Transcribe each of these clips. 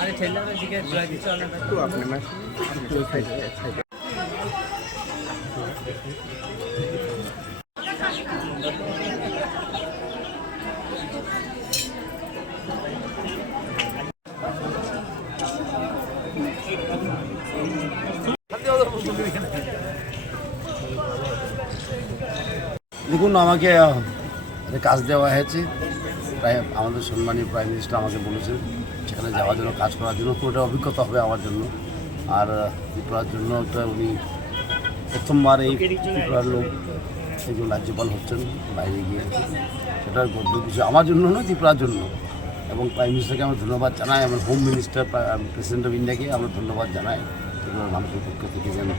अरे ठेला में दिखे ड्राइव चलना तो आपने मैं तो खाई দেখুন আমাকে কাজ দেওয়া হয়েছে প্রায় আমাদের সম্মানীয় প্রাইম মিনিস্টার আমাকে বলেছেন সেখানে যাওয়ার জন্য কাজ করার জন্য তো ওটা অভিজ্ঞতা হবে আমার জন্য আর ত্রিপুরার জন্য ওটা উনি প্রথমবার এই ত্রিপুরার লোক একজন রাজ্যপাল হচ্ছেন বাইরে গিয়ে সেটার গর্বের বিষয় আমার জন্য নয় ত্রিপুরার জন্য এবং প্রাইম মিনিস্টারকে আমরা ধন্যবাদ জানাই আমার হোম মিনিস্টার প্রেসিডেন্ট অফ ইন্ডিয়াকে আমরা ধন্যবাদ জানাই ত্রিপুরার মানুষের পক্ষ থেকে যেন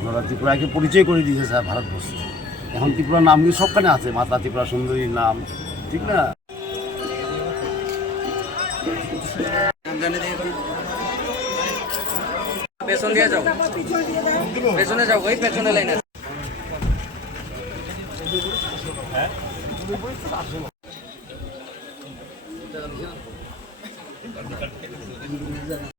ওনারা ত্রিপুরাকে পরিচয় করে দিয়েছে স্যার ভারতবর্ষ এখন ত্রিপুরার নাম কিন্তু সবখানে আছে মাতা ত্রিপুরা সুন্দরীর নাম ঠিক না পেছন দিয়ে যাও পেছনে যাও ওই পেছনে লাইন আছে